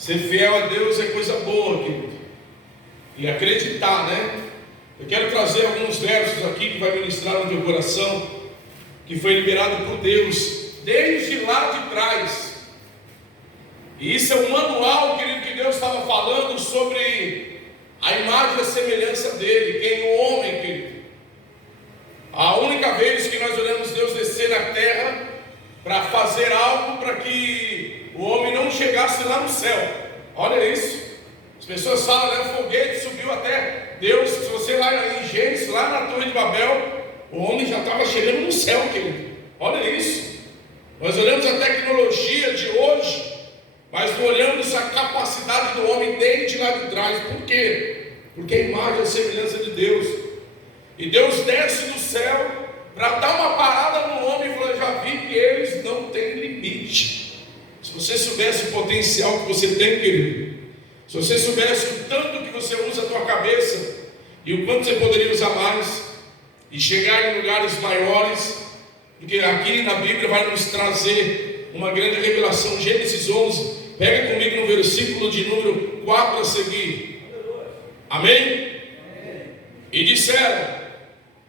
Ser fiel a Deus é coisa boa, querido. E acreditar, né? Eu quero trazer alguns versos aqui que vai ministrar no teu coração, que foi liberado por Deus desde lá de trás. E isso é um manual, querido, que Deus estava falando sobre a imagem e a semelhança dele, quem o homem, querido. A única vez que nós olhamos Deus descer na terra para fazer algo para que o homem não chegasse lá no céu. Olha isso. As pessoas falam, né? O foguete subiu até Deus. Se você lá em Gênesis, lá na Torre de Babel, o homem já estava chegando no céu, querido. Olha isso. Nós olhamos a tecnologia de hoje, mas não olhamos a capacidade do homem desde lá de trás. Por quê? Porque a imagem e a semelhança de Deus. E Deus desce do céu para dar uma parada no homem e falar: já vi que eles não têm limite. Se você soubesse o potencial que você tem, querido, se você soubesse o tanto que você usa a tua cabeça e o quanto você poderia usar mais e chegar em lugares maiores, porque aqui na Bíblia vai nos trazer uma grande revelação. Gênesis 11, pega comigo no versículo de número 4 a seguir. Amém? E disseram: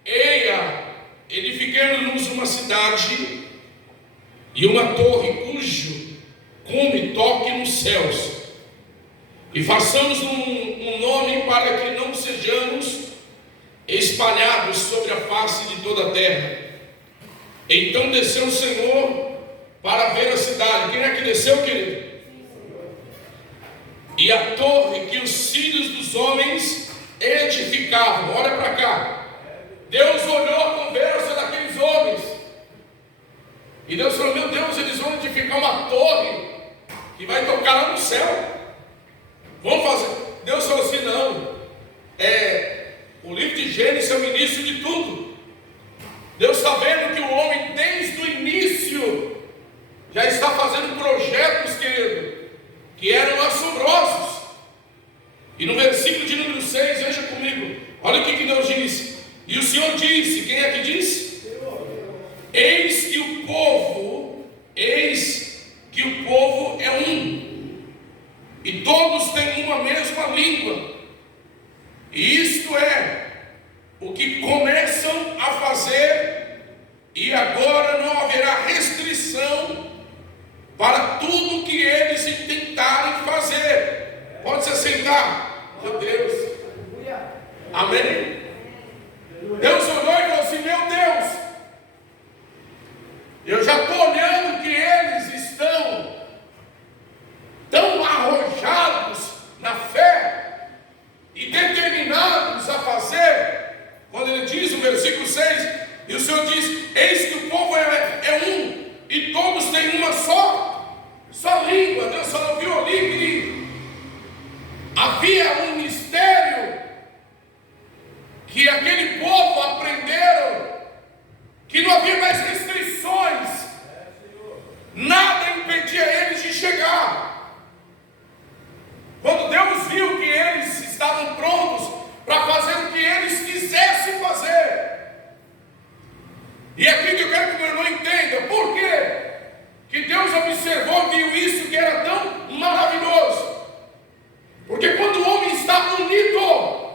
eia, edifiquemos-nos uma cidade e uma torre cujo cume toque nos céus, e façamos um nome para que não sejamos espalhados sobre a face de toda a terra. Então desceu o Senhor para ver a cidade. Quem é que desceu, querido? E a torre que os filhos dos homens edificavam. Olha para cá. Deus olhou a conversa daqueles homens e Deus falou: meu Deus, eles vão edificar uma torre que vai tocar lá no céu. Vamos fazer. Deus falou assim: não, o livro de Gênesis é o início de tudo. Deus está vendo que o homem desde o início já está fazendo projetos, querido, que eram assombrosos. E no versículo de número 6, veja comigo, olha o que Deus disse. E o Senhor disse, quem é que disse? Eis que o povo é um, e todos têm uma mesma língua, e isto é o que começam a fazer, e agora não haverá restrição para tudo que eles intentarem fazer. Pode se assentar. Meu Deus. Amém. Deus olhou e falou assim: meu Deus, eu já estou olhando que eles estão tão arrojados na fé e determinados a fazer. Quando ele diz no versículo 6, e o Senhor diz: eis que o povo é um, e todos têm uma só língua. Deus só viu ali que havia um mistério que aquele povo aprenderam, que não havia mais restrições, nada impedia eles de chegar. Quando Deus viu que eles estavam prontos para fazer o que eles quisessem fazer, e aqui que eu quero que o meu irmão entenda, por quê? Que Deus observou, viu isso que era tão maravilhoso, porque quando o homem está unido,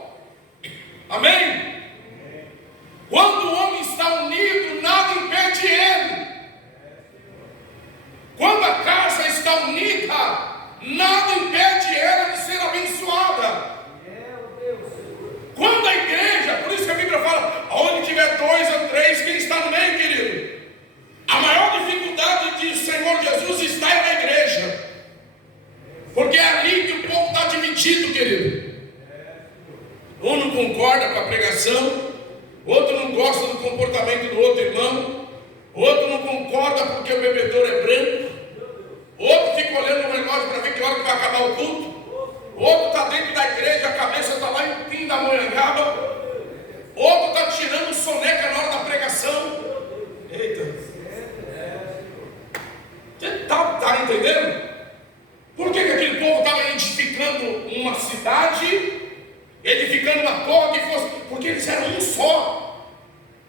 amém? Quando o homem está unido, nada impede ele. Quando a casa está unida, nada impede ela de ser abençoada. Quando a igreja, por isso que a Bíblia fala, onde tiver 2 ou 3, quem está no meio, querido? A maior dificuldade de Senhor Jesus está na igreja, porque é ali que o povo está dividido, querido. Um não concorda com a pregação, outro não gosta do comportamento do outro irmão, outro não concorda porque o bebedor é branco, outro fica olhando o relógio para ver que hora que vai acabar o culto, outro está dentro da igreja, a cabeça está lá em Pindamonhangaba, outro está tirando soneca na hora da pregação. Eita, você está entendendo? Por que aquele povo estava edificando uma cidade, edificando uma torre que fosse? Porque eles eram um só.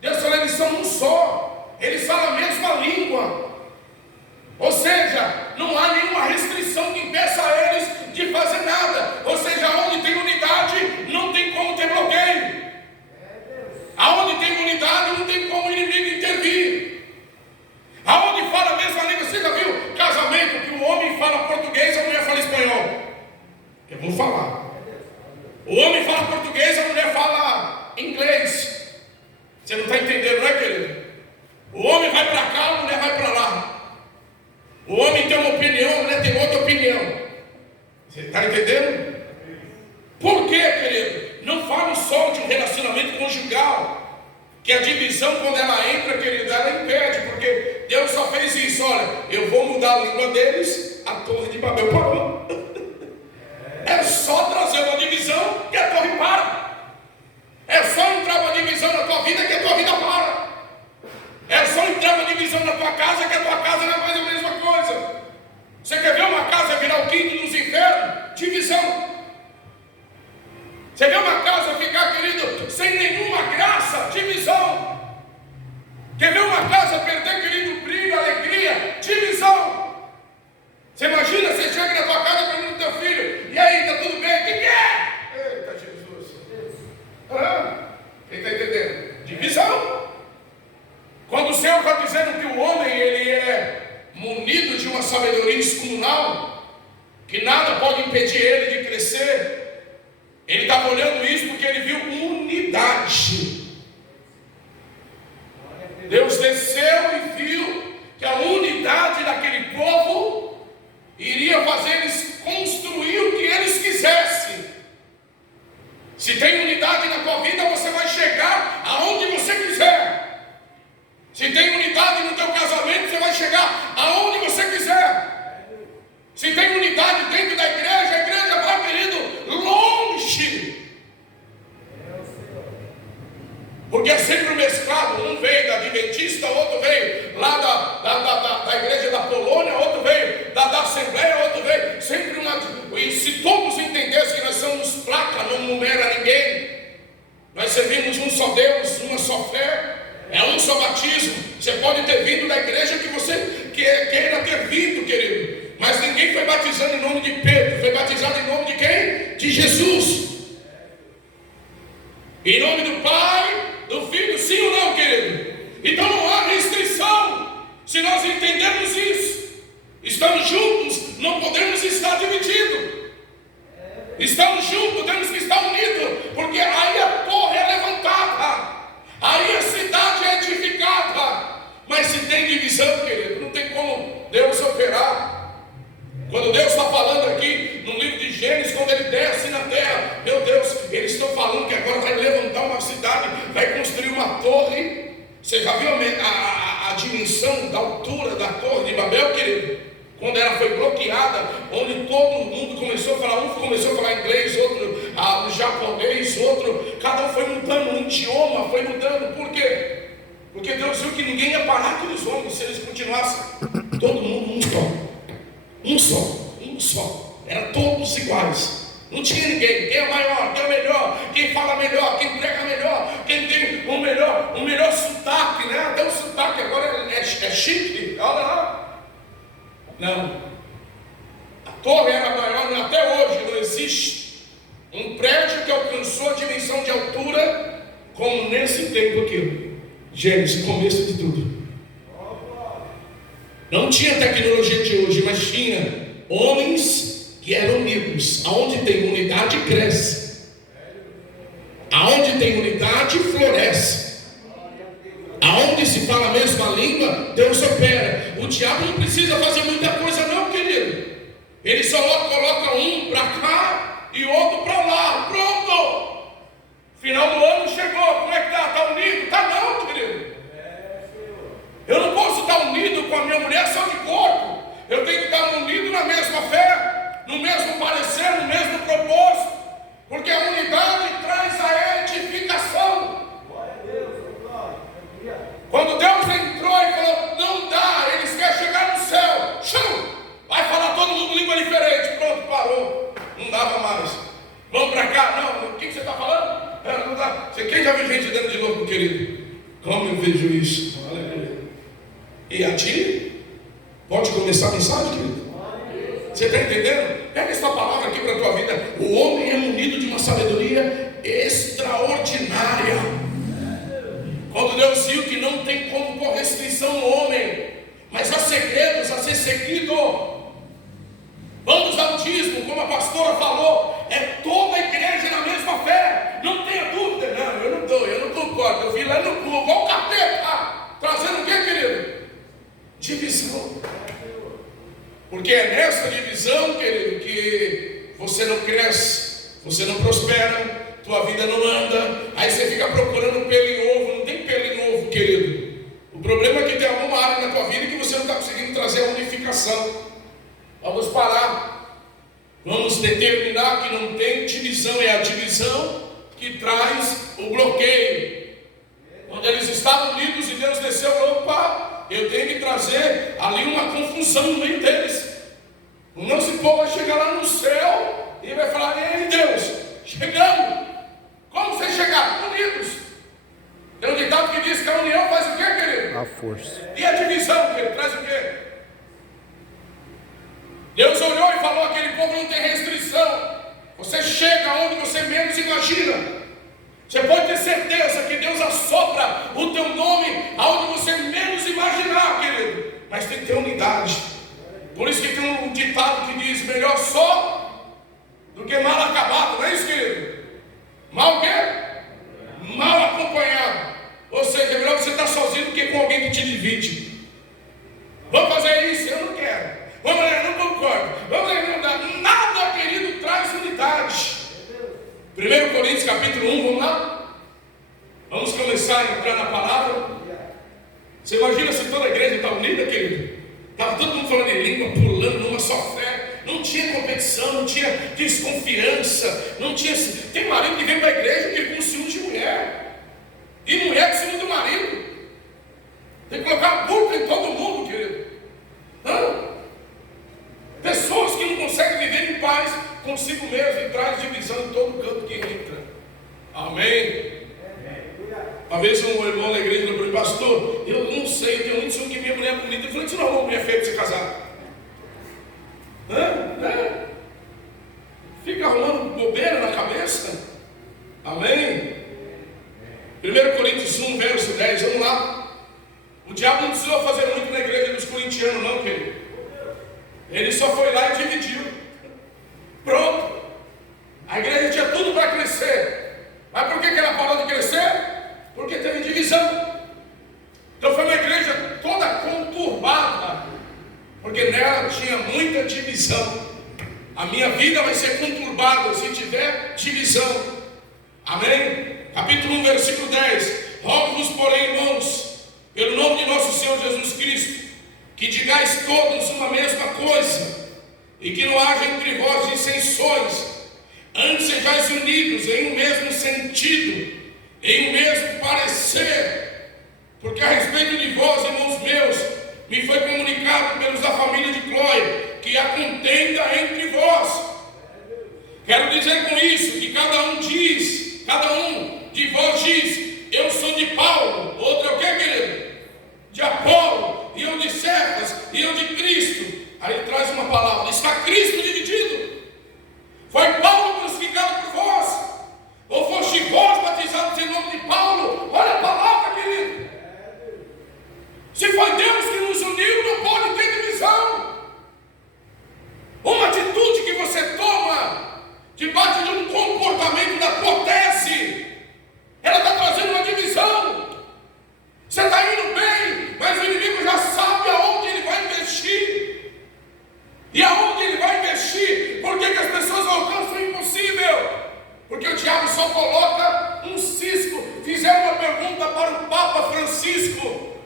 Deus falou: eles são um só, eles falam a mesma língua. Ou seja, não há nenhuma restrição que impeça eles Vou falar. O homem fala português, a mulher fala inglês. Você não está entendendo, não é, querido? O homem vai para cá, a mulher vai para lá. O homem tem uma opinião, a mulher tem outra opinião. Você está entendendo? Por quê, querido? Não falo só de um relacionamento conjugal, que a divisão, quando ela entra, querido, ela impede, porque Deus só fez isso. Olha, eu vou mudar a língua deles, a Torre de Babel parou. É só trazer uma divisão que a torre para. É só entrar uma divisão na tua vida que a tua vida para. É só entrar uma divisão na tua casa que a tua casa não faz a mesma coisa. Você quer ver uma casa virar o quinto dos infernos? Divisão. Você vê uma casa ficar, querido, sem nenhuma graça? Divisão. Quer ver uma casa perder, querido, brilho, alegria? Divisão. Você imagina, você chega na tua casa perguntando ao teu filho: e aí, está tudo bem? O que é? Eita Jesus. Quem está entendendo? Divisão. Quando o Senhor está dizendo que o homem ele é munido de uma sabedoria descomunal, que nada pode impedir ele de crescer, ele estava olhando isso porque ele viu unidade. Deus desceu e viu que a unidade daquele povo iria fazer eles construir o que eles quisessem. Se tem unidade na tua vida, você vai chegar aonde você quiser. Se tem unidade no teu casamento, você vai chegar aonde você quiser. Se tem unidade dentro da igreja, a igreja vai, querido, longe. Porque é sempre mesclado. Um veio da Adventista, outro veio lá da igreja da Polônia, outro veio da Assembleia, outro veio. Sempre uma. E se todos entendessem que nós somos placa, não numera ninguém. Nós servimos um só Deus, uma só fé, é um só batismo. Você pode ter vindo da igreja que você queira ter vindo, querido, mas ninguém foi batizado em nome de Pedro, foi batizado em nome de quem? De Jesus. Em nome do Pai, do Filho, sim ou não, querido? Então não há restrição, se nós entendermos isso. Estamos juntos, não podemos estar divididos. Estamos juntos, temos que estar unidos, porque aí a torre é levantada, aí a cidade é edificada. Mas se tem divisão, querido, não tem como Deus operar. Quando Deus está falando aqui no livro de Gênesis, quando ele desce na terra, meu Deus, eles estão falando que agora vai levantar uma cidade, vai construir uma torre. Você já viu a dimensão da altura da Torre de Babel, querido? Quando ela foi bloqueada, onde todo mundo começou a falar, um começou a falar inglês, outro japonês, outro, cada um foi mudando, um idioma foi mudando. Por quê? Porque Deus viu que ninguém ia parar aqueles homens se eles continuassem. Todo mundo um só, eram todos iguais, não tinha ninguém, quem é maior, quem é melhor, quem fala melhor, quem prega melhor, quem tem o melhor sotaque, né? Até o sotaque agora é chique, olha lá. Não, a torre era maior, até hoje não existe um prédio que alcançou a dimensão de altura como nesse tempo aqui. Gênesis, começo de tudo. Não tinha tecnologia de hoje, mas tinha homens que eram unidos. Aonde tem unidade, cresce. Aonde tem unidade, floresce. Aonde se fala a mesma língua, Deus opera. O diabo não precisa fazer muita coisa não, querido. Ele só coloca um para cá e outro para lá. Pronto! Final do ano chegou. Como é que está? Está unido? Está não, querido. Eu não posso estar unido com a minha mulher só de corpo. Eu tenho que estar unido na mesma fé, no mesmo parecer, no mesmo propósito. Porque a unidade traz a edificação. Quando Deus entrou e falou, não dá, eles querem chegar no céu. Chum! Vai falar todo mundo língua diferente. Pronto, parou. Não dava mais. Vamos para cá. Não, o que você está falando? Não dá. Quem já viu gente dando de louco, querido? Como eu vejo isso? Aleluia. E a ti? Pode começar a mensagem, querido? Você está entendendo? Pega essa palavra aqui para a tua vida. O homem é munido de uma sabedoria extraordinária. Quando Deus viu que não tem como pôr restrição no homem, mas há segredos a ser seguido. Vamos dar o dízimo, como a pastora falou. concorda. Eu vi lá no Google, igual o capeta, trazendo o que, querido? Divisão. Porque é nessa divisão, querido, que você não cresce, você não prospera, tua vida não anda. Aí você fica procurando pelo em ovo. Não tem pelo em ovo, querido. O problema é que tem alguma área na tua vida que você não está conseguindo trazer a unificação. Vamos parar. Vamos determinar que não tem divisão. É a divisão que traz o bloqueio. Quando eles estavam unidos e Deus desceu, opa, eu tenho que trazer ali uma confusão no meio deles. O nosso povo vai chegar lá no céu e vai falar: ei Deus, chegamos. Como vocês chegaram? Unidos. Tem um ditado que diz que a união faz o quê, querido? A força. E a divisão, querido, traz o quê? Deus olhou e falou: aquele povo não tem restrição. Você chega onde você menos imagina. Você pode ter certeza que Deus assopra o teu nome aonde você menos imaginar, querido. Mas tem que ter unidade. Por isso que tem um ditado que diz: melhor só do que mal acabado. Não é isso, querido? Mal o quê? Mal acompanhado. Ou seja, é melhor você estar sozinho do que com alguém que te divide. Vamos fazer isso? Eu não quero. Vamos lá, eu não concordo. Vamos lá, não dá. Nada, querido, traz unidade. 1 Coríntios capítulo 1, vamos lá? Vamos começar a entrar na palavra. Você imagina se toda a igreja está unida, querido? Estava todo mundo falando em língua, pulando numa só fé. Não tinha competição, não tinha desconfiança, não tinha. Tem marido que vem para a igreja que com ciúme de mulher. E mulher com ciúme do marido. Tem que colocar burca em todo mundo, querido. Não. Pessoas que não conseguem viver em paz consigo mesmo e traz divisão em todo canto que entra. Amém? Uma vez um irmão da igreja falou: pastor, eu não sei, eu tenho muito ciúme que minha mulher é bonita. Eu falei: você não arrumou mulher feia para você casar? Fica arrumando bobeira na cabeça. Amém? 1 Coríntios 1, verso 10, vamos lá. O diabo não precisou fazer muito na igreja dos corintianos, não, querido. Ele só foi lá e dividiu. Pronto. A igreja tinha tudo para crescer. Mas por que ela parou de crescer? Porque teve divisão. Então foi uma igreja toda conturbada, porque nela tinha muita divisão. A minha vida vai ser conturbada se tiver divisão. Amém? Capítulo 1, versículo 10. Rogo-vos, porém, irmãos, pelo nome de nosso Senhor Jesus Cristo, que digais todos uma mesma coisa, e que não haja entre vós dissensões, antes sejais unidos em um mesmo sentido, em um mesmo parecer, porque a respeito de vós, irmãos meus, me foi comunicado pelos da família de Cloé, que há contenda entre vós. Quero dizer com isso que cada um de vós diz: eu sou de Paulo, outro é o que, querido? De Apolo, e eu de Cefas, e eu de Cristo. Aí ele traz uma palavra: está Cristo dividido? Foi Paulo crucificado por vós? Ou foste vós batizados em nome de Paulo? Olha a palavra, querido. Se foi Deus que nos uniu, não pode ter divisão. Uma atitude que você toma debaixo de um comportamento da tua tese, ela está trazendo uma divisão. Você está indo bem, mas o inimigo já sabe aonde ele vai investir. E aonde ele vai investir? Por que as pessoas alcançam o impossível? Porque o diabo só coloca um cisco. Fizeram uma pergunta para o Papa Francisco,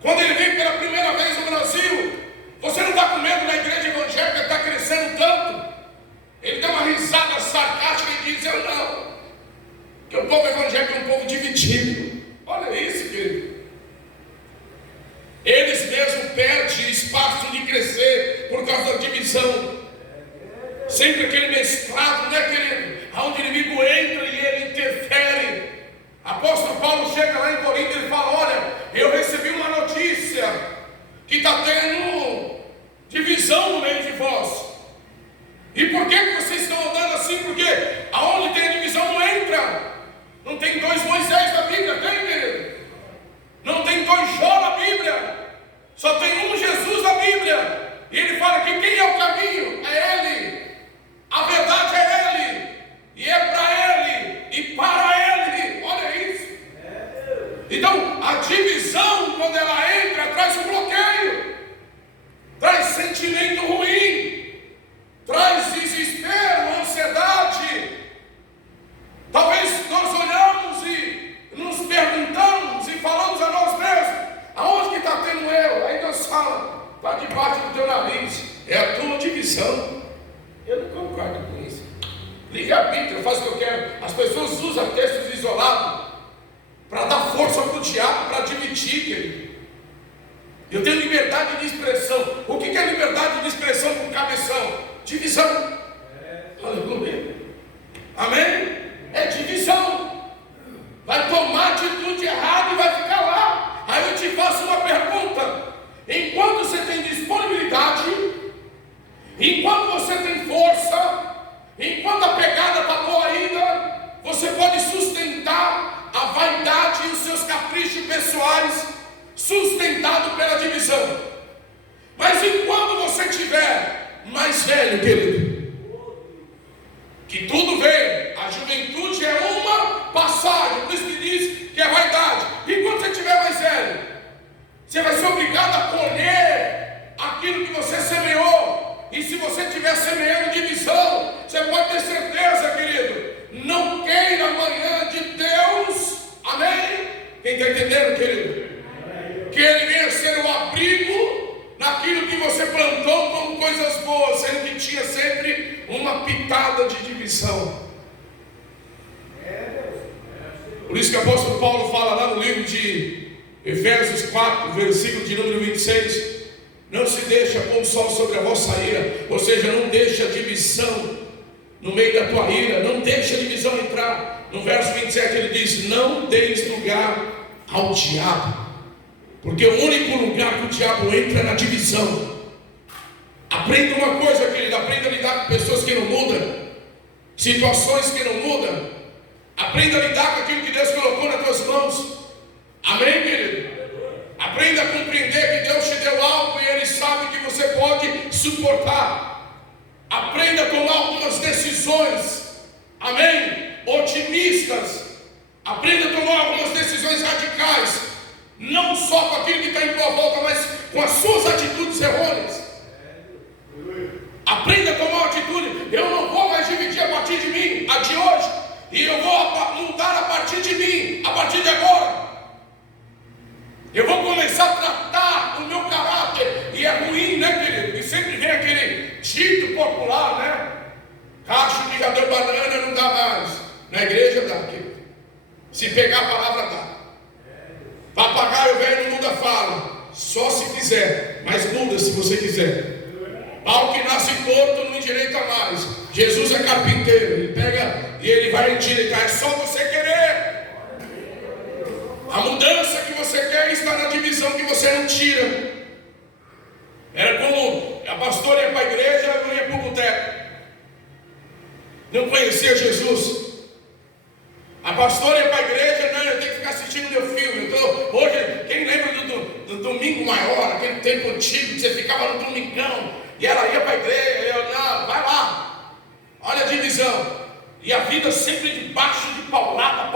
quando ele veio pela primeira vez no Brasil: você não está com medo da igreja evangélica que está crescendo tanto? Ele deu uma risada sarcástica e disse: eu não. Que o povo evangélico é um povo dividido. Olha isso, querido. Eles mesmos perdem espaço de crescer por causa da divisão. Sempre aquele mesclado, né, querido? Onde o inimigo entra e ele interfere. Apóstolo Paulo chega lá em Corinto e ele fala: olha, eu recebi uma notícia que está tendo divisão no meio de vós. E por que vocês estão andando assim? Porque aonde tem divisão não entra. Não tem dois Moisés na Bíblia, tem, querido? Não tem dois Jó na Bíblia. Só tem um Jesus na Bíblia. E ele fala que quem é o caminho? É Ele. A verdade é Ele. E é para Ele. E para Ele. Olha isso. guarda com isso. Livre-arbítrio, eu faço o que eu quero. As pessoas usam textos isolados para dar força para o diabo, para dividir, querido. Eu tenho liberdade de expressão. O que é liberdade de expressão com cabeção? Divisão. Aleluia. Amém? É divisão. Vai tomar atitude errada e vai ficar lá. Aí eu te faço uma pergunta. Enquanto você tem disponibilidade, enquanto você tem força, enquanto a pegada está boa ainda, você pode sustentar a vaidade e os seus caprichos pessoais, sustentado pela divisão. Mas enquanto você tiver mais velho, querido, que tudo vem, a juventude é uma passagem, por isso que diz que é vaidade. Enquanto você tiver mais velho, você vai ser obrigado a colher aquilo que você semeou. E se você estiver semeando divisão, você pode ter certeza, querido, não queira amanhã de Deus, amém? Quem está entendendo, querido? Que Ele venha ser o abrigo naquilo que você plantou como coisas boas, sendo que tinha sempre uma pitada de divisão. Por isso que o apóstolo Paulo fala lá no livro de Efésios 4, versículo de número 26, não se deixa pôr o sol sobre a vossa ira, ou seja, não deixa a divisão no meio da tua ira, não deixa a divisão entrar. No verso 27 ele diz, não deis lugar ao diabo, porque o único lugar que o diabo entra é na divisão. Aprenda uma coisa, querido, aprenda a lidar com pessoas que não mudam, situações que não mudam. Aprenda a lidar com aquilo que Deus colocou nas tuas mãos. Amém, querido? Aprenda a compreender que Deus te deu algo e Ele sabe que você pode suportar. Aprenda a tomar algumas decisões, amém? Otimistas. Aprenda a tomar algumas decisões radicais, não só com aquilo que está em tua volta, mas com as suas atitudes errôneas. Aprenda a tomar uma atitude. Eu não vou mais dividir a partir de mim, a de hoje, e eu vou mudar a partir de mim, a partir de agora. Eu vou começar a tratar o meu caráter. E é ruim, né, querido? E sempre vem aquele dito popular, né? Cacho que já deu banana não dá mais. Na igreja dá, querido. Se pegar a palavra dá. Papagaio velho não muda fala, só se quiser, mas muda se você quiser. Pau que nasce torto não endireita mais. Jesus é carpinteiro, ele pega e ele vai endireitar. É só você querer. A mudança que você quer está na divisão que você não tira. Era como a pastora ia para a igreja, eu ia para o boteco. Não conhecia Jesus. A pastora ia para a igreja, não, eu tenho que ficar assistindo meu filme. Hoje, quem lembra do domingo maior, aquele tempo antigo que você ficava no domingão, e ela ia para a igreja, eu, não, vai lá. Olha a divisão. E a vida sempre debaixo de paulada,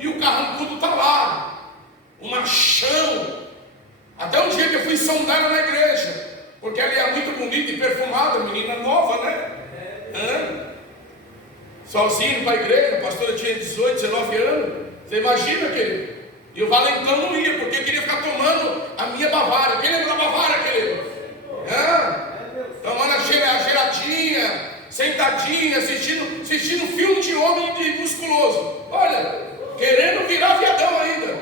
e o carrancudo está lá, um machão. Até um dia que eu fui sondar ela na igreja, porque ela é muito bonita e perfumada, menina nova, né? Sozinho para a igreja, a pastora tinha 18, 19 anos. Você imagina, querido? E o valentão não ia, porque queria ficar tomando a minha Bavária. Quem lembra da Bavária, querido? Tomando a geladinha, sentadinha, assistindo filme de homem de musculoso. Olha, querendo virar viadão ainda.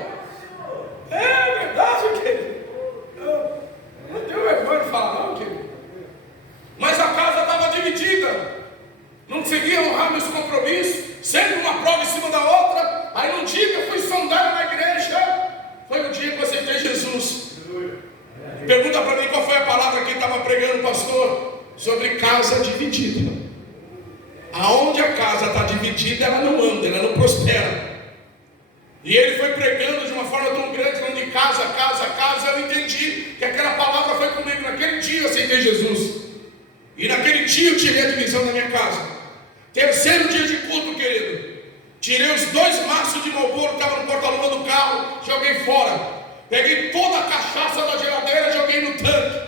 É verdade, querido. Não tenho vergonha de falar, não, querido. Mas a casa estava dividida. Não conseguia honrar meus compromissos, sempre uma prova em cima da outra. Aí no dia que eu fui sondar na igreja, foi o dia que eu aceitei Jesus. Pergunta para mim qual foi a palavra que estava pregando, pastor, sobre casa dividida. Aonde a casa está dividida, ela não anda, ela não prospera. E ele foi pregando de uma forma tão grande, falando de casa, eu entendi que aquela palavra foi comigo. Naquele dia eu aceitei Jesus. E naquele dia eu tirei a divisão da minha casa. Terceiro dia de culto, querido, tirei os 2 maços de Marlboro que estavam no porta-luva do carro, joguei fora. Peguei toda a cachaça da geladeira, joguei no tanque.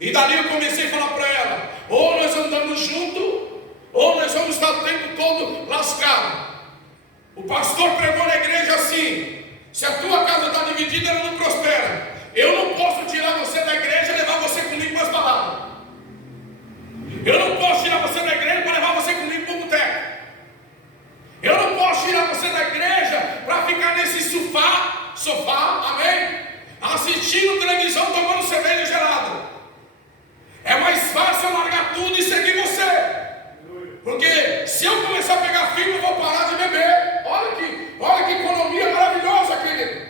E dali eu comecei a falar para ela: ou nós andamos juntos, ou nós vamos estar o tempo todo lascados. O pastor pregou na igreja assim: se a tua casa está dividida, ela não prospera. Eu não posso tirar você da igreja e levar você comigo para as palavras. cerveja gelada. É mais fácil eu largar tudo e seguir você. Porque se eu começar a pegar firme, eu vou parar de beber. Olha que economia maravilhosa, querido.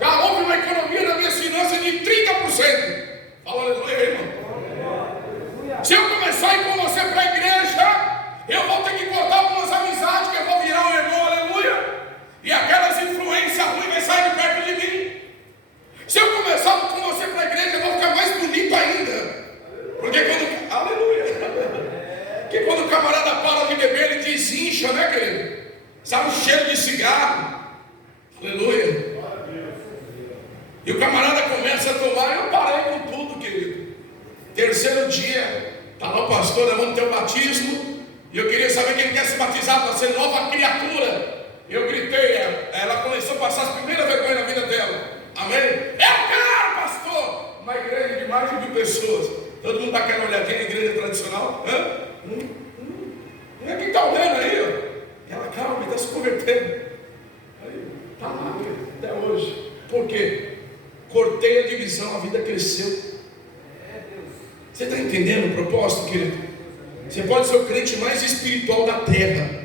Já houve uma economia na minha finanças de 30%. Fala aleluia, irmão. Se eu começar a ir com você para a igreja, eu vou ter que cortar algumas amizades, que eu vou virar um irmão, aleluia. E aquelas influências ruins vai sair de perto de mim. Se eu começar com você para a igreja, eu vou ficar mais bonito ainda. Porque quando, aleluia, porque quando o camarada para de beber, ele desincha, né, querido? Sabe o cheiro de cigarro? Aleluia. E o camarada começa a tomar, eu parei com tudo, querido. Terceiro dia, está lá o pastor levando teu batismo, e eu queria saber quem quer se batizar para ser nova criatura. Eu gritei, ela começou a passar as primeiras vergonhas na vida dela. Amém? Eu quero, pastor! Uma igreja de mais de 1.000 pessoas. Todo mundo está querendo olhar aqui na igreja tradicional? Quem está olhando aí? Ó? Ela, calma, está se convertendo. Está lá, até hoje. Por quê? Cortei a divisão, a vida cresceu. Você está entendendo o propósito, querido? Você pode ser o crente mais espiritual da terra.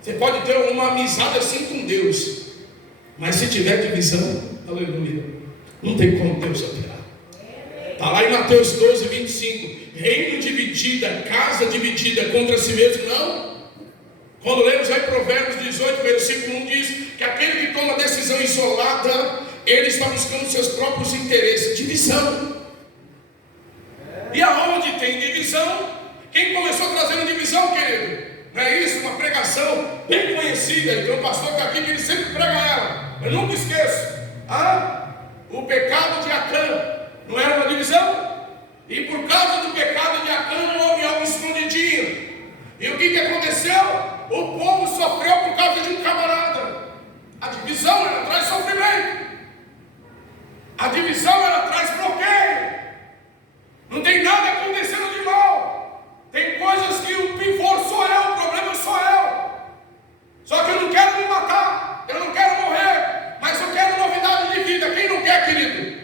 Você pode ter uma amizade assim com Deus. Mas se tiver divisão, aleluia, não tem como Deus operar. Está lá em Mateus 12, 25. Reino dividida, casa dividida contra si mesmo, não. Quando lemos aí Provérbios 18, versículo 1, diz que aquele que toma decisão isolada, ele está buscando seus próprios interesses. Divisão. E aonde tem divisão, quem começou trazendo divisão, querido? Não é isso? Uma pregação bem conhecida. Então o pastor está aqui que ele sempre prega ela. Eu nunca esqueço. O pecado de Acã não era uma divisão? E por causa do pecado de Acã houve algo escondidinho. E o que aconteceu? O povo sofreu por causa de um camarada. A divisão ela traz sofrimento. A divisão ela traz bloqueio. Não tem nada acontecendo de mal. Tem coisas que o pivô sou eu, o problema sou eu. Só que eu não quero me matar, eu não quero morrer, mas eu quero novidade de vida. Quem não quer, querido?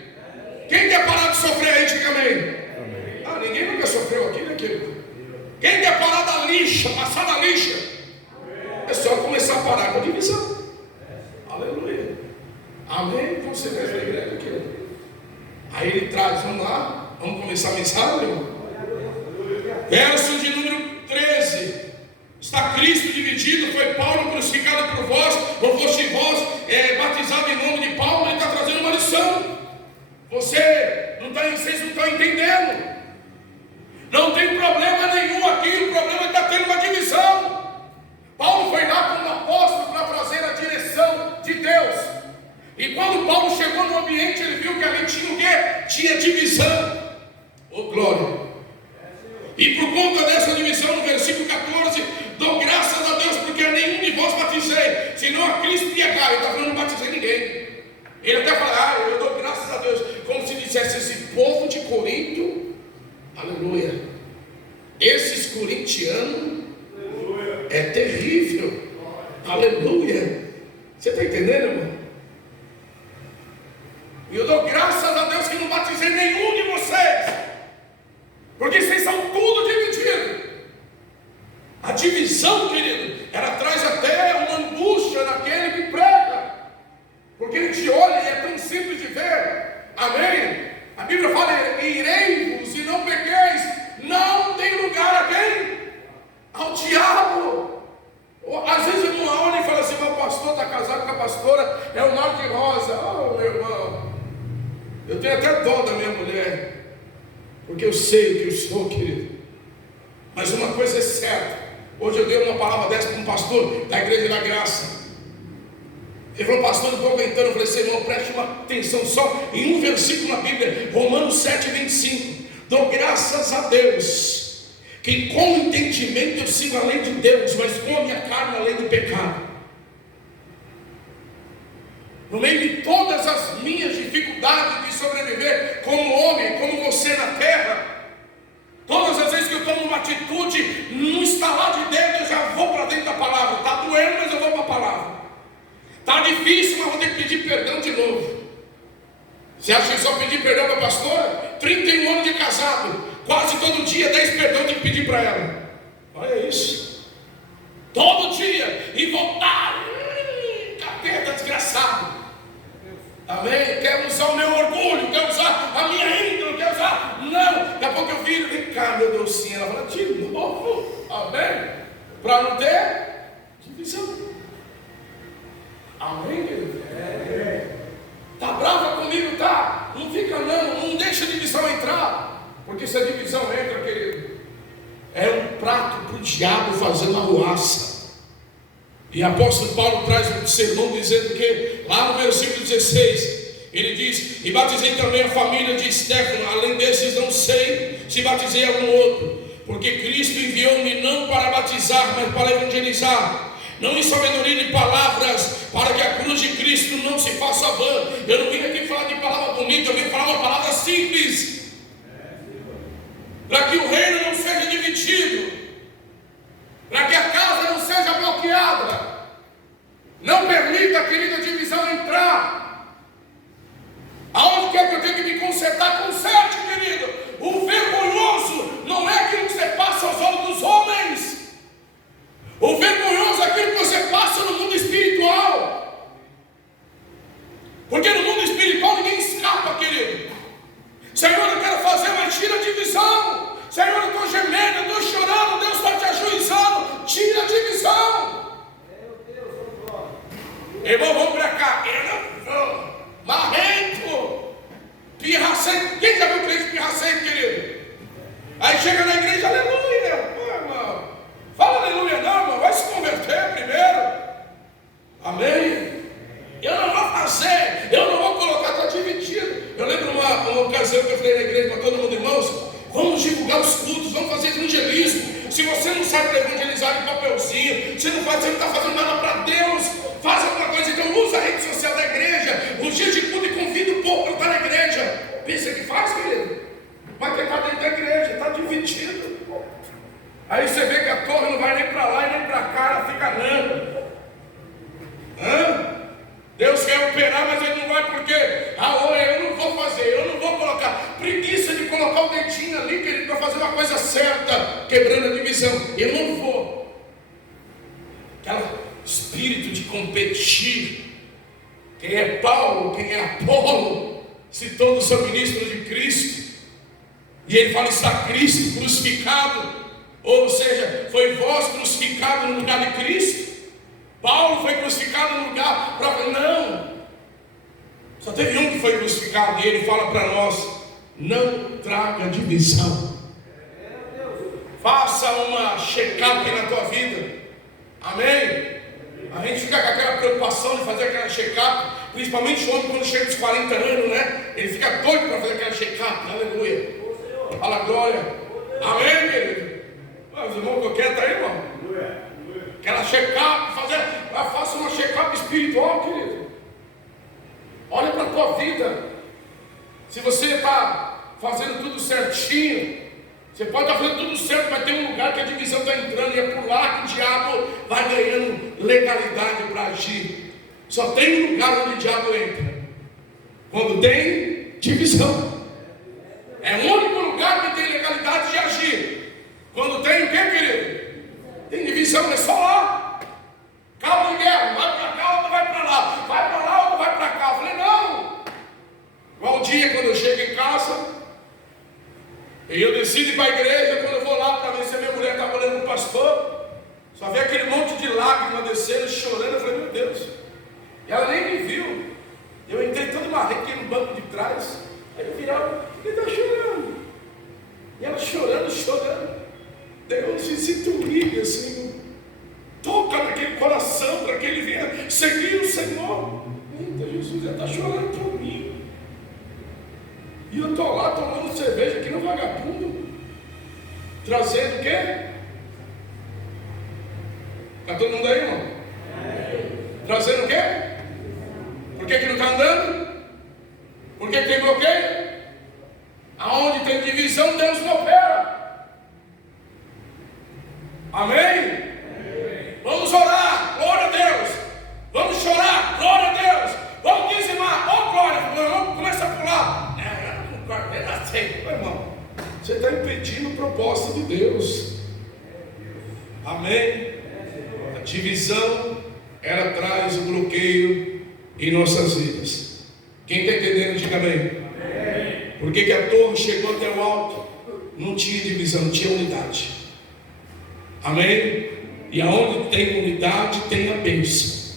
Quem quer parar de sofrer aí, diga amém. Ninguém nunca sofreu aqui, né, querido? Quem quer parar da lixa, passar da lixa? É só começar a parar com a divisão. Aleluia. Amém? Então você vai para a igreja, querido. Aí ele traz, vamos lá, vamos começar a mensagem, irmão. Verso de número 13. Está Cristo dividido, foi Paulo crucificado por vós, ou foste vós batizado em nome de Paulo. Ele está trazendo uma lição. Vocês não estão entendendo. Não tem problema nenhum aqui, o problema é que está tendo uma divisão. Paulo foi lá como apóstolo para trazer a direção de Deus. E quando Paulo chegou no ambiente, ele viu que ali tinha o quê? Tinha divisão. Oh glória! E por conta dessa divisão, no versículo 14, dou graças a Deus, porque a nenhum de vós batizei, senão a Cristo e a Gaio. Ele está falando, não batizei ninguém. Ele até fala, eu dou graças a Deus, como se dissesse, esse povo de Corinto, aleluia, esses corintianos, aleluia, é terrível, aleluia. Você está entendendo, irmão? E eu dou graças a Deus que não batizei nenhum de vocês, porque vocês são tudo divididos. A divisão, querido, ela traz até uma angústia naquele que prega, porque ele te olha e é tão simples de ver. Amém? A Bíblia fala, irei-vos e não pequeis. Não tem lugar a quem? Ao diabo. Às vezes eu não olho e falo assim, meu pastor está casado com a pastora, é o mar de rosa. Oh, meu irmão, eu tenho até dó da minha mulher, porque eu sei o que eu sou, querido. Mas uma coisa é certa. Hoje eu dei uma palavra dessa para um pastor da Igreja da Graça. Ele falou, pastor, não estou aguentando. Eu falei, irmão, preste uma atenção só em um versículo na Bíblia, Romanos 7, 25. Dou graças a Deus, que com entendimento eu sigo a lei de Deus, mas com a minha carne a lei do pecado. No meio de todas as minhas dificuldades de sobreviver como homem, como você na terra, todas as vezes que eu tomo uma atitude, num estalar de dedo, eu já vou para dentro da palavra. Está doendo, mas eu vou para a palavra. Está difícil, mas vou ter que pedir perdão de novo. Você acha que só pedir perdão para a pastora? 31 anos de casado, quase todo dia 10 perdão tem que pedir para ela. Olha isso. Todo dia. E voltar. Capeta desgraçado. Amém? Quer usar o meu orgulho, quer usar a minha índole, quer usar. Não. Daqui a pouco eu viro, vem cá, meu Deus, sim. Ela fala, de novo. Amém? Para não ter divisão. Amém, querido? Está brava comigo, tá? Não fica não deixa a divisão entrar. Porque se a divisão entra, querido, é um prato para o diabo fazer uma arruaça. E o apóstolo Paulo traz um sermão dizendo que, lá no versículo 16, ele diz: e batizei também a família de Estéfano, além desses não sei se batizei algum outro, porque Cristo enviou-me não para batizar, mas para evangelizar, não em sabedoria de palavras, para que a cruz de Cristo não se faça vã. Eu não vim aqui falar de palavra bonita, eu vim falar uma palavra simples, para que o reino não seja dividido, para que a casa não seja bloqueada. Não permita, querida, a divisão entrar. Aonde quer que eu tenha que me consertar, conserte, querido. O vergonhoso não é aquilo que você passa aos olhos dos homens. O vergonhoso é aquilo que você passa no mundo espiritual. Porque no mundo espiritual ninguém escapa, querido. Senhor, eu quero fazer, mas tira a divisão. Senhor, eu estou gemendo, eu estou chorando, Deus está te ajuizando. Tira a divisão. Irmão, vamos para cá. Eu não vou. Marrento. Pirracento. Quem já viu crente pirracento, querido? Aí chega na igreja, aleluia. Pô, irmão. Fala aleluia não, irmão. Vai se converter primeiro. Amém? Eu não vou fazer. Eu não vou colocar, está dividido. Eu lembro uma ocasião que eu falei na igreja para todo mundo, irmãos, vamos divulgar os cultos, vamos fazer evangelismo. Se você não sabe para evangelizar em papelzinho, você não está fazendo nada para Deus, faz alguma coisa, então usa a rede social da igreja, os dias de culto, e convida o povo para estar na igreja. Pensa que faz, querido? Mas quem está dentro da igreja, está dividido. Aí você vê que a torre não vai nem para lá e nem para cá, ela fica Deus quer operar, mas ele não vai porque eu não vou fazer, eu não vou colocar. Preguiça de colocar o dedinho ali, querido, para fazer uma coisa certa, quebrando a divisão. Eu não vou. Aquele espírito de competir. Quem é Paulo, quem é Apolo, se todos são ministros de Cristo. E ele fala, está Cristo crucificado. Ou seja, foi vós crucificado no lugar de Cristo. Paulo foi crucificado no lugar próprio. Não. Só teve um que foi crucificado. E ele fala para nós, não traga divisão. Faça uma check-up na tua vida. Amém? A gente fica com aquela preocupação de fazer aquela check-up. Principalmente o homem quando chega dos 40 anos, né? Ele fica doido para fazer aquela check-up. Aleluia. Fala glória. Amém, querido? Os irmãos que eu quero, tá aí, irmão? Aquela check-up, faça uma check-up espiritual, querido. Olha para a tua vida. Se você está fazendo tudo certinho, você pode estar fazendo tudo certo, mas tem um lugar que a divisão está entrando, e é por lá que o diabo vai ganhando legalidade para agir. Só tem um lugar onde o diabo entra, quando tem divisão. É o único lugar que tem legalidade de agir. Quando tem o que, querido? Tem divisão, é só lá. Cabo de guerra, vai para cá ou não vai para lá? Vai para lá ou não vai para cá? Eu falei, não. Igual o dia quando eu chego em casa, e eu decido ir para a igreja, quando eu vou lá para ver se a minha mulher estava olhando para o pastor, só vê aquele monte de lágrimas descendo, chorando. Eu falei, meu Deus. E ela nem me viu. Eu entrei todo marrequinho no banco de trás. Aí eu virava, ele está chorando. E ela chorando. Deus, visita o líder, Senhor. Toca naquele coração para que ele venha seguir o Senhor. Eita, Jesus já está chorando por mim. E eu estou lá tomando cerveja aqui no vagabundo. Trazendo o quê? Está todo mundo aí, irmão? Trazendo o quê? Por que não está andando? Por que tem bloqueio? Aonde tem divisão, Deus não opera. Amém? Vamos orar, glória a Deus. Vamos chorar, glória a Deus. Vamos dizimar, glória. Vamos, começa a pular. você está impedindo o propósito de Deus. Amém? A divisão, ela traz o bloqueio em nossas vidas. Quem está entendendo, diga amém. Por que a torre chegou até o alto? Não tinha divisão, não tinha unidade. Amém? E aonde tem unidade, tem a bênção.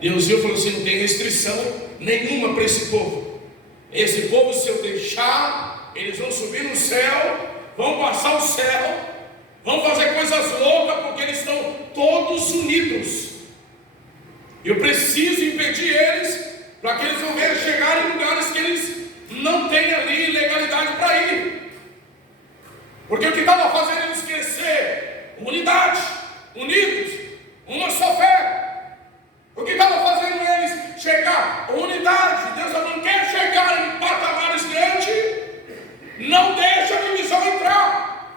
Deus viu e falou assim: não tem restrição nenhuma para esse povo. Esse povo, se eu deixar, eles vão subir no céu, vão passar o céu, vão fazer coisas loucas, porque eles estão todos unidos. Eu preciso impedir eles, para que eles não venham chegar em lugares que eles não têm ali legalidade para ir. Porque o que estava fazendo eles crescer? Unidade, unidos, uma só fé. O que estava fazendo eles chegar? Unidade. Deus não quer chegar em patamares grandes. Não deixa a divisão entrar.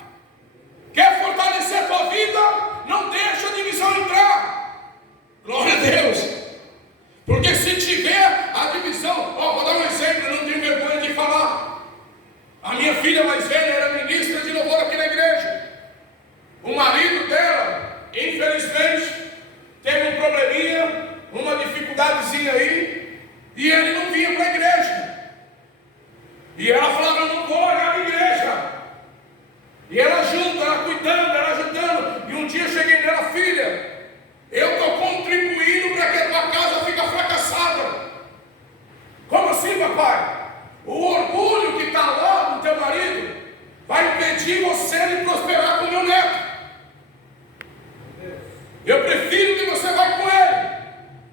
Quer fortalecer a tua vida? Não deixa a divisão entrar. Glória a Deus. Porque se tiver a divisão, vou dar um exemplo, eu não tenho vergonha de falar. A minha filha mais velha era ministra de louvor aqui na igreja. O marido dela, infelizmente, teve um probleminha, uma dificuldadezinha aí, e ele não vinha para a igreja. E ela falava: eu não vou olhar a igreja. E ela junto, ela cuidando, ela ajudando. E um dia eu cheguei nela: filha, eu estou contribuindo para que a tua casa fique fracassada. Como assim, papai? O orgulho que está lá no teu marido vai impedir você de prosperar com o meu neto. Eu prefiro que você vá com ele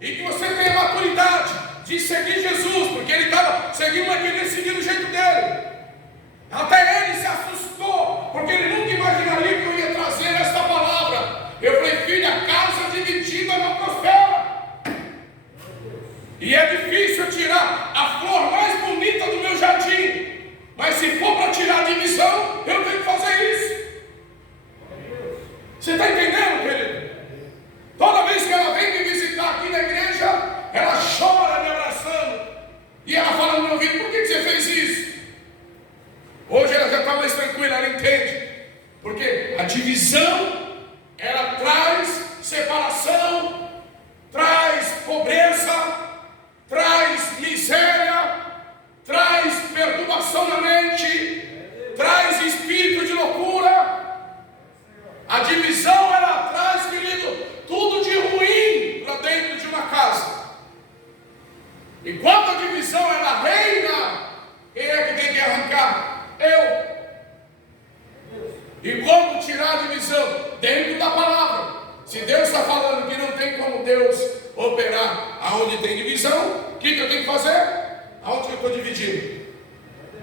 e que você tenha maturidade de seguir Jesus, porque ele estava seguindo, mas queria seguir do jeito dele. Até ele se assustou, porque ele nunca imaginaria que eu ia trazer esta palavra. Eu falei: filha, a casa dividida não prospera. E é difícil eu tirar a flor mais bonita do meu jardim, mas se for para tirar a divisão, eu tenho que fazer isso. Você está entendendo, querido? Toda vez que ela vem me visitar aqui na igreja, ela chora me abraçando. E ela fala no meu ouvido: por que você fez isso? Hoje ela já está mais tranquila, ela entende. Porque a divisão, ela traz separação, traz pobreza, traz miséria, traz perturbação na mente, traz espírito de loucura. A divisão, ela traz, querido, tudo de ruim para dentro de uma casa. Enquanto a divisão, ela reina, quem é que tem que arrancar? Eu. E como tirar a divisão? Dentro da palavra. Se Deus está falando que não tem como Deus operar aonde tem divisão, o que eu tenho que fazer? Aonde que eu estou dividindo?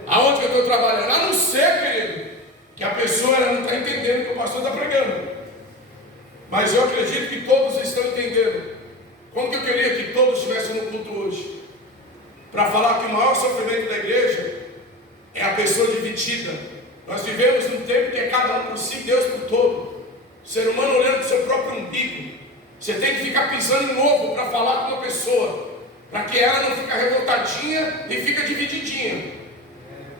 Aonde que eu estou trabalhando? A não ser, querido, que a pessoa ela não está entendendo o que o pastor está pregando. Mas eu acredito que todos estão entendendo. Como que eu queria que todos estivessem no culto hoje? Para falar que o maior sofrimento da igreja é a pessoa dividida. Nós vivemos num tempo que é cada um por si, Deus por todo. O ser humano olhando para o seu próprio umbigo. Você tem que ficar pisando em ovo para falar com uma pessoa, para que ela não fique revoltadinha e fica divididinha.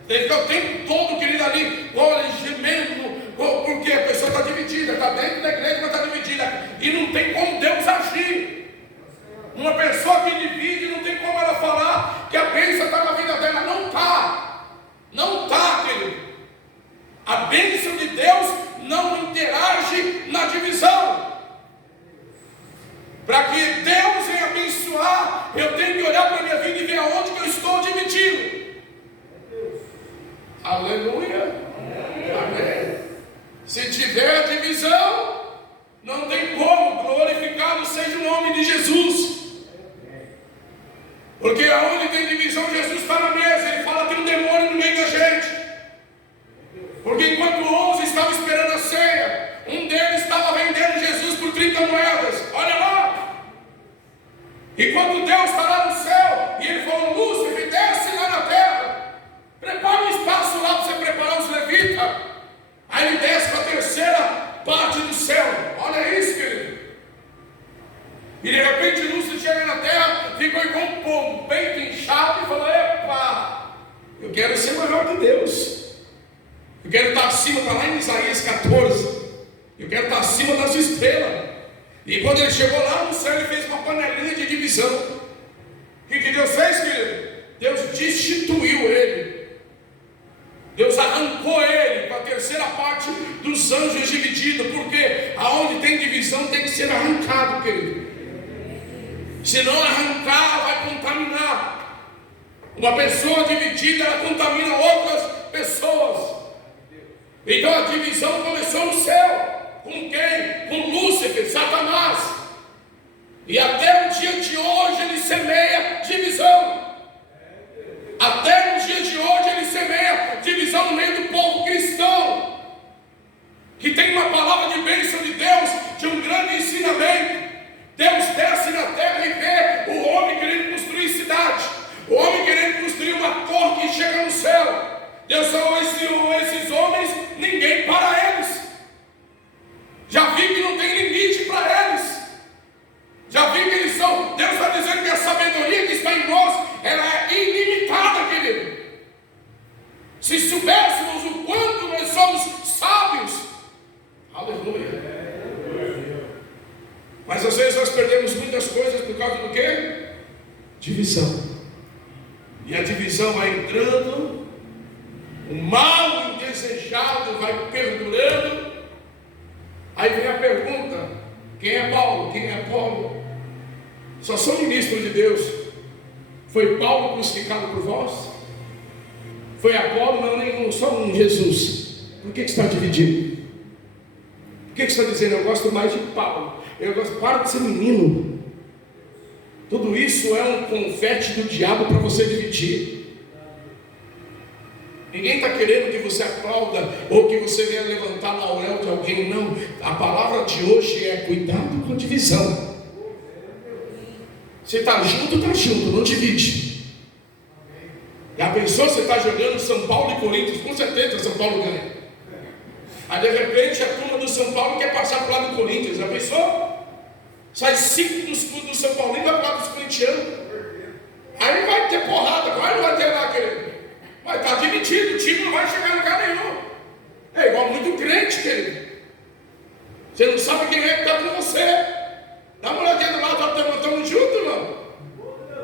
Tem que ficar o tempo todo, querido, ali, olha, gemendo, porque a pessoa está dividida, está dentro da igreja, mas está dividida. E não tem como Deus agir. Uma pessoa que divide, não tem como ela falar que a bênção está na vida dela. Não está. Não está, querido. A bênção de Deus não interage na divisão. Para que Deus venha abençoar, eu tenho que olhar para a minha vida e ver aonde que eu estou dividido. Aleluia. Amém. Se tiver divisão, não tem como. Glorificado seja o nome de Jesus. Porque aonde tem divisão, Jesus está na mesa. Ele fala que tem um demônio no meio da gente. Porque enquanto 11 estavam esperando a ceia, um deles estava vendendo Jesus por 30 moedas. Olha lá. Enquanto Deus está lá no céu, e ele falou: Lúcifer, desce lá na terra. Prepara um espaço lá para você preparar os levitas. Aí ele desce para a terceira parte do céu. Olha isso, querido. E de repente Lúcifer chega na terra, ficou igual um pombo, peito inchado, e falou: epa, eu quero ser maior que Deus. Eu Eu quero estar acima das estrelas. E quando ele chegou lá no céu, ele fez uma panelinha de divisão. O que Deus fez, querido? Deus destituiu ele. Deus arrancou ele com a terceira parte dos anjos divididos. Porque aonde tem divisão tem que ser arrancado, querido. Se não arrancar, vai contaminar. Uma pessoa dividida, ela contamina outras pessoas. Então a divisão começou no céu. Com quem? Com Lúcifer, Satanás. E até o dia de hoje ele semeia divisão. Até no dia de hoje ele semeia divisão no meio do povo cristão, que tem uma palavra de bênção de Deus, de um grande ensinamento. Deus desce na terra e vê o homem querendo construir cidade, o homem querendo construir uma torre que chega no céu. Deus falou: esses homens, ninguém para eles. Já vi que não tem limite para eles. Já vi que eles são. Deus está dizendo que a sabedoria que está em nós, ela é ilimitada, querido. Se soubéssemos o quanto nós somos sábios, aleluia. Mas às vezes nós perdemos muitas coisas por causa do quê? Divisão. E a divisão vai entrando, o mal indesejado vai perdurando. Aí vem a pergunta: quem é Paulo? Quem é Apolo? Só sou ministro de Deus. Foi Paulo crucificado por vós? Foi Apolo? Não, nenhum, só um, Jesus. Por que está dividido? Por que está dizendo: eu gosto mais de Paulo? Eu gosto, para de ser menino. Tudo isso é um confete do diabo para você dividir. Ninguém está querendo que você aplauda ou que você venha levantar na auréola de alguém, não. A palavra de hoje é: cuidado com a divisão. Você está junto, não divide. Já pensou, você está jogando São Paulo e Corinthians? Com certeza São Paulo ganha. Aí de repente a turma do São Paulo quer passar para o lado do Corinthians. Já pensou? Sai 5 do São Paulo e vai para o lado dos corintianos. Aí vai ter porrada, agora não vai ter lá, querido. Vai estar dividido, o time não vai chegar em lugar nenhum. É igual muito crente, querido. Você não sabe quem é que está com você. Dá uma olhadinha do lado, estamos juntos, irmão.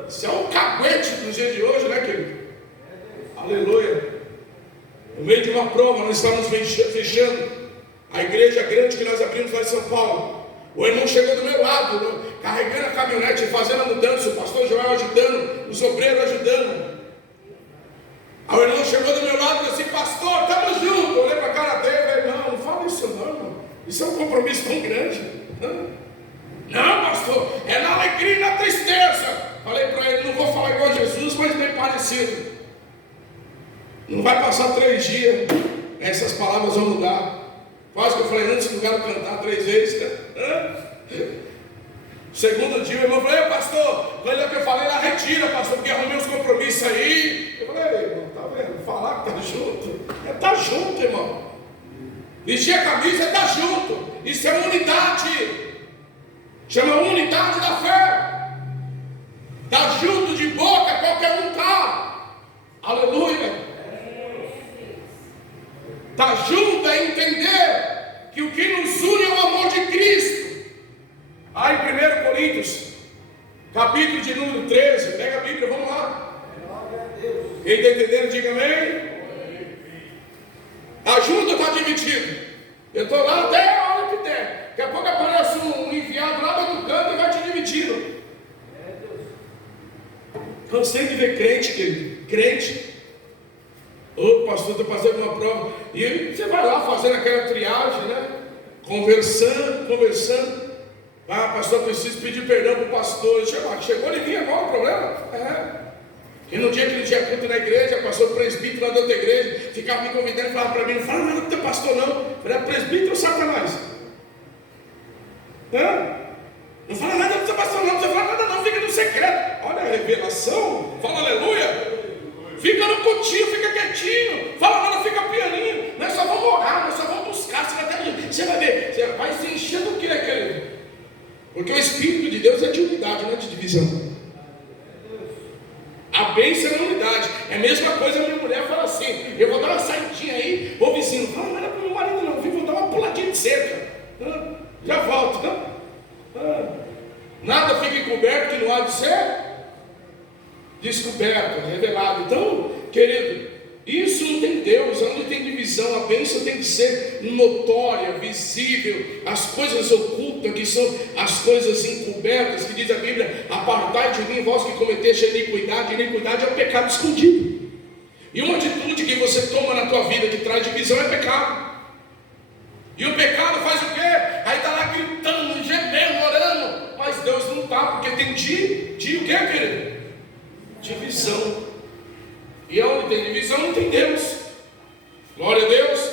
Isso é um caguete no dia de hoje, né, querido? Aleluia. No meio de uma prova, nós estávamos fechando a igreja grande que nós abrimos lá em São Paulo. O irmão chegou do meu lado, carregando a caminhonete, fazendo a mudança, o pastor Joel ajudando, os obreiros ajudando. Aí o irmão chegou do meu lado e disse assim: pastor, estamos juntos. Eu olhei para a cara dele e falei: não fala isso não, irmão. Isso é um compromisso tão grande. Não, pastor, é na alegria e na tristeza. Falei para ele: não vou falar igual a Jesus, mas bem parecido. Não vai passar 3 dias, essas palavras vão mudar. Quase que eu falei antes do cara cantar 3 vezes. Segundo dia, o irmão falou: ei, pastor, olha o que eu falei lá, retira, pastor, porque arrumei uns compromissos aí. Eu falei: irmão, tá vendo? Falar que tá junto, é tá junto, irmão. Vestir a camisa é tá junto. Isso é unidade. Chama unidade da fé. Tá junto de boca, qualquer um tá. Aleluia. Tá junto é entender que o que nos une é o amor de Cristo. Aí em 1 Coríntios, capítulo de número 13, pega a Bíblia, vamos lá. Quem está entendendo, diga amém. A junta está dividida. Eu estou lá até a hora que der. Daqui a pouco aparece um enviado lá do outro canto e vai te dividindo. Cansei de ver crente, querido. Crente. Ô pastor, estou passando uma prova. E você vai lá fazendo aquela triagem, né? Conversando. Ah, pastor, preciso pedir perdão para o pastor. Chegou em mim agora o problema? É. E no dia que ele tinha culto na igreja, passou o presbítero lá da outra igreja, ficava me convidando e falava para mim: não fala nada do teu pastor não. Eu falei: é presbítero ou Satanás? Não fala nada do teu pastor não, não fala nada não, fica no secreto. Olha a revelação, fala aleluia. Fica no cantinho, fica quietinho, fala nada, fica pianinho. Nós só vamos orar, nós só vamos buscar. Você vai ver, você vai se encher do que, querido? Porque o Espírito de Deus é de unidade, não é de divisão. A bênção é unidade. É a mesma coisa, a minha mulher fala assim: eu vou dar uma saidinha aí, ô vizinho, não fala nada para o meu marido não, vou dar uma puladinha de cerca. capaz de ser descoberto, revelado. Então, querido, isso não tem Deus, onde tem divisão, a bênção tem que ser notória, visível. As coisas ocultas, que são as coisas encobertas, que diz a Bíblia: apartai de mim, vós que cometeste iniquidade. Iniquidade é o pecado escondido. E uma atitude que você toma na tua vida que traz divisão é pecado. E o pecado faz o quê? Aí está lá gritando, gemendo, orando. Mas Deus não está, porque tem o quê, querido? Divisão. E onde tem divisão não tem Deus. Glória a Deus.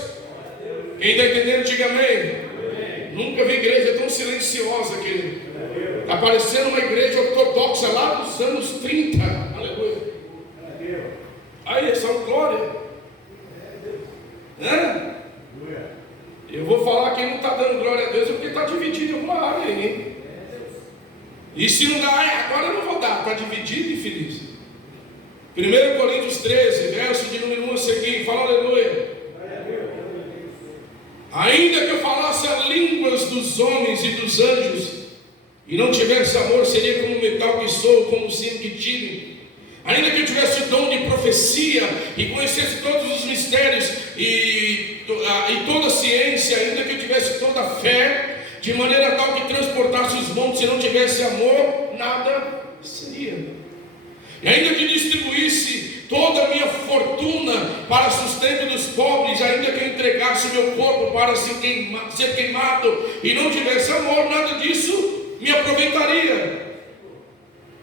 Quem está entendendo, diga amém. Nunca vi igreja tão silenciosa, querido. Está parecendo uma igreja ortodoxa lá dos anos 30. Aleluia. Aí, essa é glória. Eu vou falar quem não está dando glória a Deus é porque está dividido em alguma área aí, hein? E se não dá, agora eu não vou dar. Está dividido e feliz. 1 Coríntios 13, verso de número 1 a seguir, fala aleluia. Ainda que eu falasse as línguas dos homens e dos anjos, e não tivesse amor, seria como o metal que sou, como o sino que tiro. Ainda que eu tivesse o dom de profecia, e conhecesse todos os mistérios, e toda a ciência, ainda que eu tivesse toda a fé, de maneira tal que transportasse os montes, se não tivesse amor, nada seria. E ainda que distribuísse toda a minha fortuna para sustento dos pobres, ainda que eu entregasse o meu corpo para ser queimado, e não tivesse amor, nada disso me aproveitaria.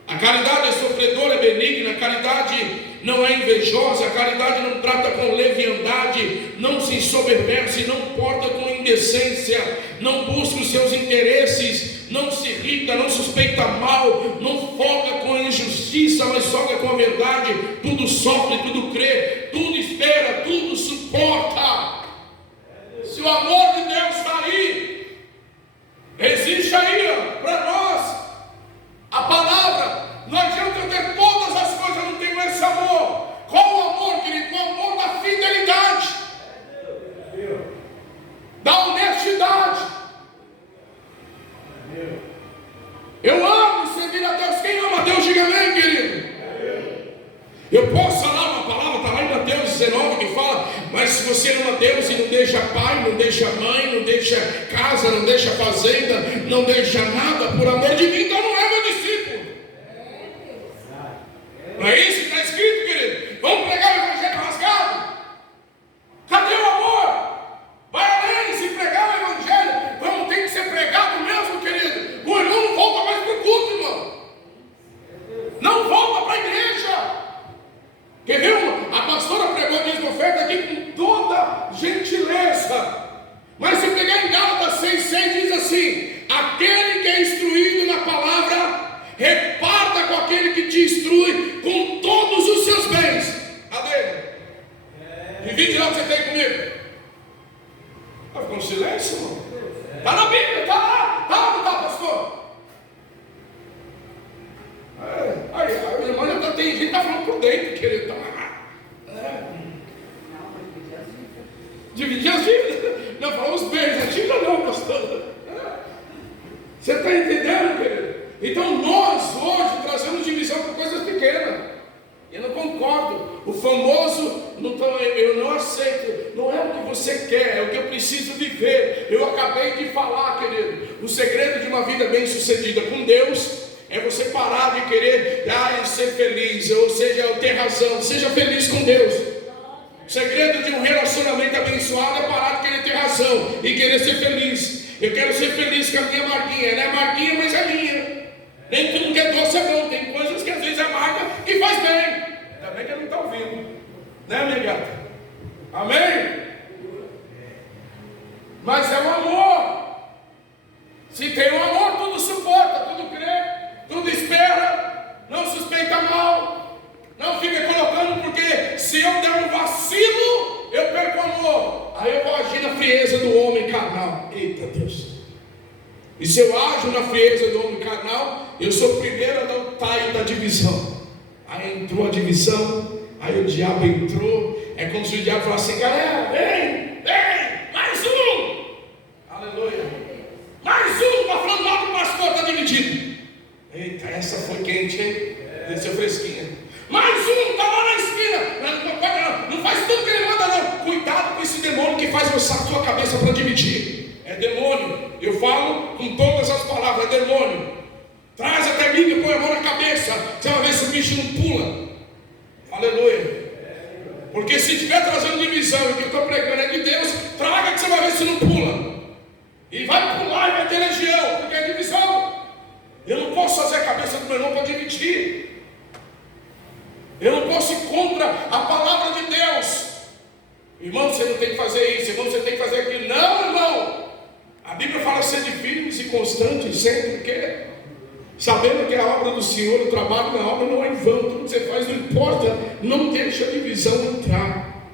A caridade é sofredora, é benigna, a caridade não é invejosa, a caridade não trata com leviandade, não se ensoberbece, não porta com indecência, não busca os seus interesses, não se irrita, não suspeita mal, não folga com a injustiça, mas folga com a verdade. Tudo sofre, tudo crê, tudo espera, tudo suporta. Se o amor de Deus está aí, existe aí para nós a palavra. Não adianta eu ter todas as coisas, eu não tenho esse amor. Qual o amor, querido? O amor da fidelidade, da honestidade. Eu amo servir a Deus. Quem ama a Deus, diga amém, querido. Eu posso falar uma palavra, está lá em Mateus 19, que fala: mas se você ama Deus e não deixa pai, não deixa mãe, não deixa casa, não deixa fazenda, não deixa nada por amor de mim, então não é meu discípulo. Não é isso que está escrito, querido? Vamos pregar o evangelho rasgado? Cadê o amor? Vai além, se pregar o evangelho, vamos ter que ser pregado mesmo, querido. O irmão não volta mais para o culto, irmão. Não volta para a igreja. Quer ver? A pastora pregou a mesma oferta aqui com toda gentileza. Mas se pegar em Gálatas 6,6 diz assim: aquele que é instruído na palavra, reparta com aquele que te instrui com todos os seus bens. Adê. Divide lá o que você tem comigo. Está ficando silêncio, irmão? Está na Bíblia, está lá. Está, pastor. Aí, a irmã já está, tem gente que está falando por dentro, querido. Tá. Dividir as dívidas. Não, falou os bens, a dívida não, pastor. Você está entendendo, querido? Então nós hoje trazemos divisão por coisas pequenas. Eu não concordo. O famoso, eu não aceito. Não é o que você quer, é o que eu preciso viver. Eu acabei de falar, querido. O segredo de uma vida bem sucedida com Deus é você parar de querer ser feliz, ou seja, eu ter razão. Seja feliz com Deus. O segredo de um relacionamento abençoado é parar de querer ter razão e querer ser feliz. Eu quero ser feliz com a minha marguinha. Não é marguinha, mas é minha. Nem tudo que é doce é bom. Tem coisas que às vezes é amarga que faz bem. Ainda bem que ele não está ouvindo, né, minha gata? Amém? Mas é o amor. Se tem o amor, tudo suporta, tudo crê, tudo espera, não suspeita mal, não fica colocando, porque se eu der um vacilo, eu perco o amor. Aí eu vou agir na frieza do homem carnal. Eita Deus. E se eu ajo na frieza do homem carnal, eu sou o primeiro a dar o taio da divisão. Aí entrou a divisão, aí o diabo entrou. É como se o diabo falasse assim: galera, vem, mais um. Aleluia. Mais um, está falando mal do pastor, está dividido. Eita, essa foi quente, hein? Desceu fresquinha. Mais um, está lá na esquina. Não faz tudo que ele manda, não. Cuidado com esse demônio que faz você a sua cabeça para dividir. É demônio. Eu falo com todas as palavras, é demônio. Traz até mim e põe a mão na cabeça. Você vai ver se o bicho não pula. Aleluia. Porque se estiver trazendo divisão e o que eu estou pregando é de Deus, traga que você vai ver se não pula. E vai pular e vai ter legião, porque é divisão. Eu não posso fazer a cabeça do meu irmão para dividir. Eu não posso ir contra a palavra de Deus. Irmão, você não tem que fazer isso, irmão, você tem que fazer aquilo. Não, irmão. A Bíblia fala ser de firmes e constantes, sempre que sabendo que a obra do Senhor, o trabalho da obra não é em vão, tudo que você faz não importa, não deixa a divisão entrar.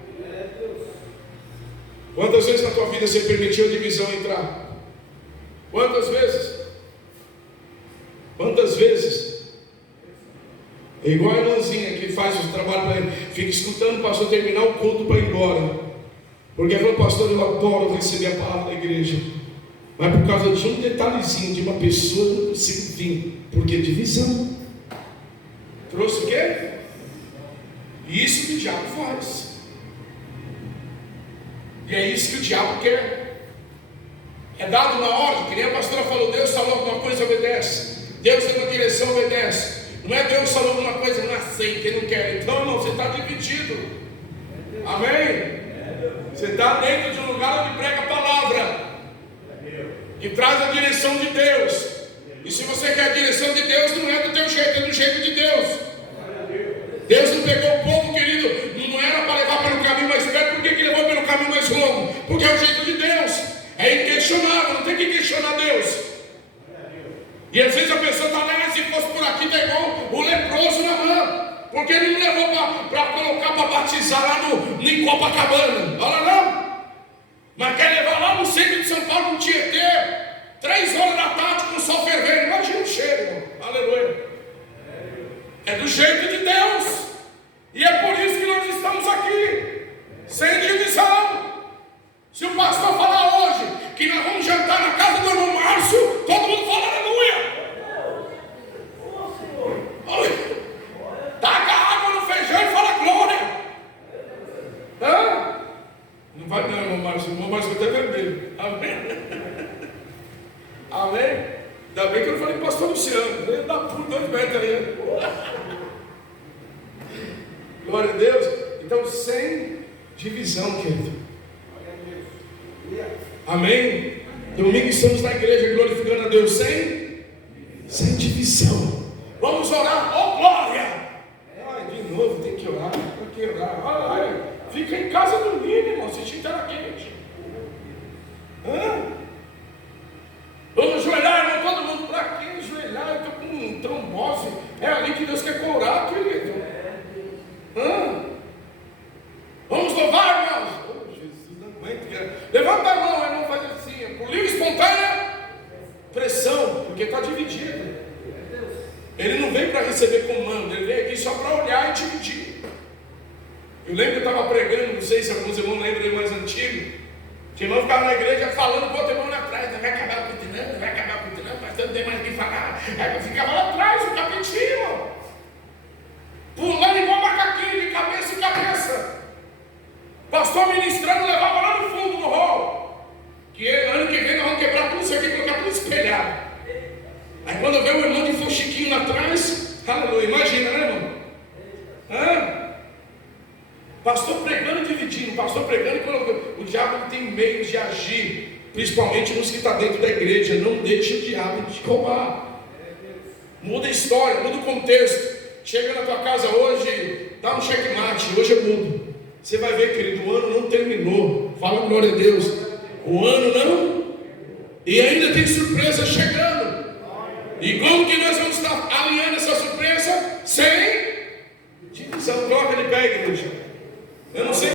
Quantas vezes na tua vida você permitiu a divisão entrar? Quantas vezes? Quantas vezes? É igual a irmãzinha que faz o trabalho para ele, fica escutando o pastor terminar o culto para ir embora, porque falou, pastor, eu adoro receber a palavra da igreja, mas por causa de um detalhezinho de uma pessoa eu não consigo vir, porque divisão trouxe o quê? Isso que o diabo faz, e é isso que o diabo quer. É dado na ordem, que nem a pastora falou, Deus falou alguma coisa, obedece. Deus tem uma direção, obedece. Não é Deus falou alguma coisa, não aceita, Ele não quer. Então, irmão, você está dividido. Amém? Você está dentro de um lugar onde prega a palavra, que traz a direção de Deus. E se você quer a direção de Deus, não é do teu jeito, é do jeito de Deus. Deus não pegou o povo, querido, não era para levar pelo caminho mais perto. Por que levou pelo caminho mais longo? Porque é o jeito de Deus. É inquestionável, não tem que questionar Deus. E às vezes a pessoa está lá, se fosse por aqui, está igual o leproso na mão. Porque ele não levou para colocar, para batizar lá em Copacabana. Olha não. Mas quer levar lá no centro de São Paulo, no Tietê, 3 horas da tarde com o sol fervendo. Imagina o cheiro, irmão. Aleluia. É do jeito de Deus. E é por isso que nós estamos aqui, sem divisão. Se o pastor falar hoje que nós vamos jantar na casa do irmão Márcio, todo mundo fala aleluia. Taca água no feijão e fala glória. Hã? Não vai não, irmão Márcio. O irmão Márcio até vermelho. Amém? Amém? Ainda bem que eu não falei pastor Luciano. Ele dá por 2 metros aí. Glória a Deus. Então, sem divisão, querido. Amém? Domingo estamos na igreja glorificando a Deus sem divisão. Vamos orar, oh glória! Ai, de novo tem que orar, tem que orar. Ai, fica em casa dormindo, irmão, assistindo tela quente. Vamos ajoelhar, irmão, todo mundo. Para que ajoelhar? Eu estou com trombose. É ali que Deus quer curar, querido. Vamos louvar, irmãos. Oh, Jesus, não aguento. Levanta a mão, irmão, faz assim. Por livre espontânea pressão, porque está dividido. Ele não veio para receber comando, ele veio aqui só para olhar e dividir. Eu lembro que eu estava pregando, não sei se alguns irmãos lembram mais antigo. O irmão ficava na igreja falando com o outro irmão lá atrás. Vai acabar continuando, vai acabar continuando, pastor, não tem mais o que falar. Aí eu ficava lá atrás, o capetinho, irmão. Pulando igual macaquinho, de cabeça em cabeça. Pastor ministrando, levava lá no fundo do hall. Que ano que vem nós vamos quebrar tudo isso aqui e colocar tudo espelhado. Aí quando vê o irmão de fuxiquinho lá atrás, aleluia, imagina, né, irmão? Pastor pregando e dividindo, pastor pregando e colocando. O diabo tem meios de agir, principalmente nos que estão dentro da igreja. Não deixe o diabo te roubar. Muda a história, muda o contexto. Chega na tua casa hoje, dá um checkmate, hoje eu mudo. Você vai ver, querido, o ano não terminou. Fala glória a Deus. O ano não. E ainda tem surpresa chegando. E como que nós vamos estar alinhando essa surpresa? Sem divisão. Coloca de pé, igreja. Eu não sei.